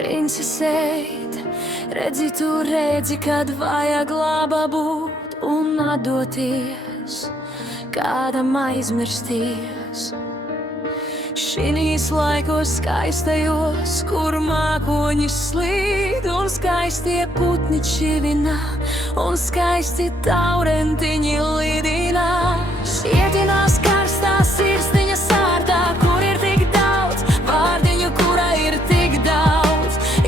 princeseit, redzi tu redzi, kad vajag laba būt un atdoties, kādam aizmirsties. Šinīs laikos skaistajos, kur mākoņi slīd un skaistie putni čivina un skaisti taurentiņi lidina. Šietinās karstā sirsniņa sārtā, kur ir tik daudz vārdiņu, kura ir tik daudz.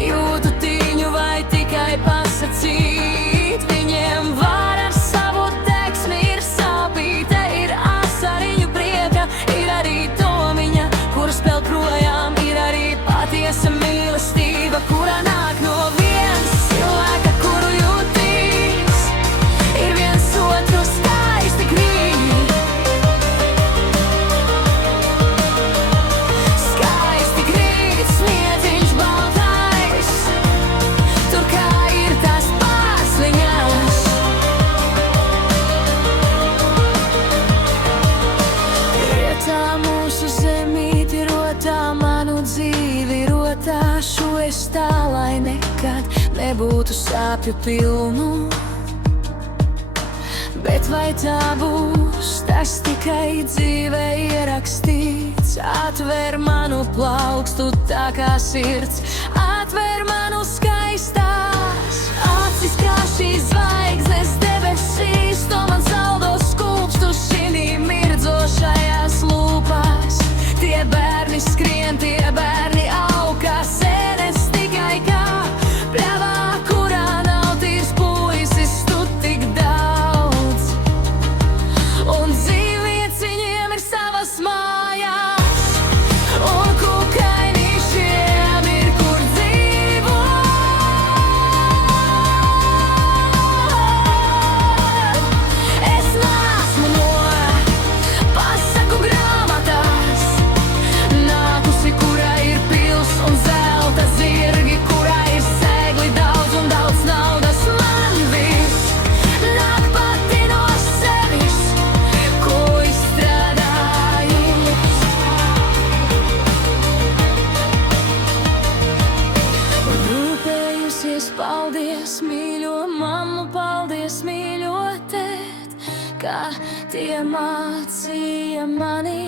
Jūtu tiņu vai tikai pasacīt, viņiem var ar savu deksmi ir sāpīte, ir asariņu prieka, ir arī domiņa, kuras spēl projām, ir arī patiesa mīlestība, kura nāk no viens cilvēka, kuru jūtīs, ir viens otru skaisti grib. Skaisti grib, sniedziņš baltais, tur kā ir tās pārsliņas. Rietā mūsu zemīti, rotā manu dzīvi, rotāšu es tā, lai nekad nebūtu sāpju pilnu. Bet vai tā būs, tas tikai dzīvē ierakstīts. Atver manu plaukstu tā kā sirds, atver manu skaistās acis kā šīs zvaigznes debesīs. To man saldo skūpstu šinī mirdzošajās lūpās. Tie bērni skrien, tie bērni aug kā sēnes, tikai kā pļavā, kurā nav tīrs puisis, tu tik daudz. Un dzīvietis viņiem ir savas mājās, un kukainīšiem ir kur dzīvot. Es neesmu no pasaku grāmatās nākusi, kura ir pils un zelta zirgi, kurā ir sēgli daudz un daudz naudas. Man viss nāk pati no sevis, ko izstrādājis. Un rūpējusies, paldies, mīļo mammu, paldies, mīļo tēt, kā tie mācīja mani